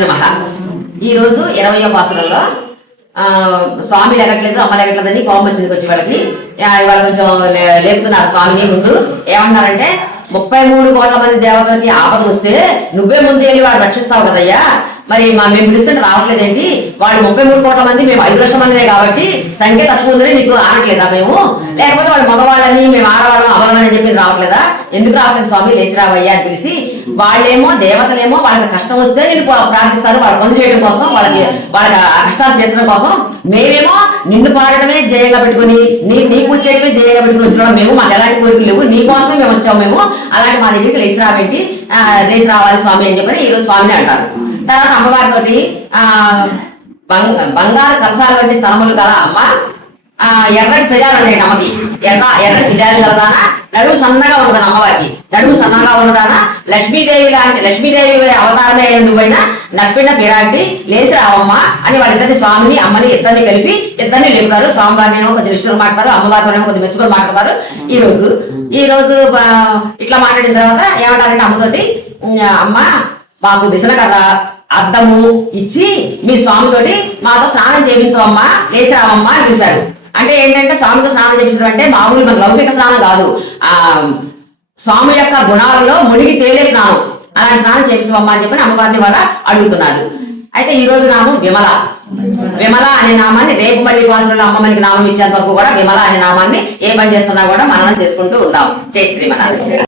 నమః. ఈ రోజు 20వ పాసురంలో స్వామి లెగట్లేదు అమ్మ లెగట్లేదని కోపం వచ్చింది వచ్చి వాళ్ళకి. ఇవాళ కొంచెం లేపుతున్నారు స్వామిని. ముందు ఏమన్నారంటే 33 కోట్ల మంది దేవతలకి ఆపద వస్తే నువ్వే ముందు వెళ్ళి వాడు రక్షిస్తావు కదయ్యా, మరి మేము పిలుస్తుంటే రావట్లేదేంటి? వాళ్ళు 33 కోట్ల మంది, మేము 5 లక్షల మందినే కాబట్టి సంఖ్య తక్కువ ఉందని నీకు ఆనట్లేదా? మేము లేకపోతే వాళ్ళు మగవాళ్ళని మేము ఆడవాళ్ళం అబలమని చెప్పి రావట్లేదా? ఎందుకు రావట్లేదు స్వామి, లేచి రావయ్యా అని పిలిచి, వాళ్ళేమో దేవతలేమో వాళ్ళకి కష్టం వస్తే నేను ప్రార్థిస్తారు వాళ్ళ పనులు చేయడం కోసం, వాళ్ళకి కష్టాలు తీర్చడం కోసం. మేమేమో నిన్ను పాడటమే ధ్యేయంగా పెట్టుకుని నీ పూజ చేయడమే ధ్యేయంగా పెట్టుకుని వచ్చిన మేము, మాకు ఎలాంటి కోరికలు లేవు, నీ కోసమే మేము వచ్చాము. మేము అలాంటి మా దగ్గరికి లేచి రావేంటి, లేచి రావాలి స్వామి అని చెప్పని ఈరోజు స్వామిని అంటారు. తర్వాత అమ్మవారితోటి బంగారు కలసాల వంటి స్థలములు గల అమ్మ, ఎర్రటి పెదాలు ఉన్నాయి అమ్మకి. ఎర్రటి పెదాలు కలదానా, నడుము సన్నగా ఉన్నదాన అమ్మవారికి. నడుము సన్నగా ఉన్నదానా లక్ష్మీదేవి లాంటి, లక్ష్మీదేవి అవతారమే నువ్వైనా నప్పిన పిరాంటి లేచి రావమ్మ అని వాళ్ళిద్దరిని, స్వామిని అమ్మని ఇద్దరిని కలిపి ఇద్దరిని లేపుతారు. స్వామివారినేమో కొంచెం ఇష్టం మాట్లాడతారు, అమ్మవారితోనేమో కొంచెం మెచ్చుకొని మాట్లాడతారు. ఈ రోజు ఇట్లా మాట్లాడిన తర్వాత ఏమంటారంటే అమ్మతోటి, అమ్మ మాకు విసనకర్ర అద్దము ఇచ్చి మీ స్వామితోటి మాతో స్నానం చేయించవమ్మా, లేచి రావమ్మా అని పిలిచారు. అంటే ఏంటంటే స్వామితో స్నానం చేయించడం అంటే మామూలు మన లౌకిక స్నానం కాదు, స్వామి యొక్క గుణాలలో మునిగి తేలే స్నానం. అలాంటి స్నానం చేయించవమ్మా అని చెప్పి అమ్మవారిని వాళ్ళ అడుగుతున్నారు. అయితే ఈ రోజు నామం విమల. విమల అనే నామాన్ని రేపు మళ్ళీ పాసులలో అమ్మ మనకి నామం ఇచ్చేంత వరకు కూడా విమల అనే నామాన్ని ఏ పని చేస్తున్నా కూడా మననం చేసుకుంటూ ఉందాం. జై శ్రీమన్నారాయణ.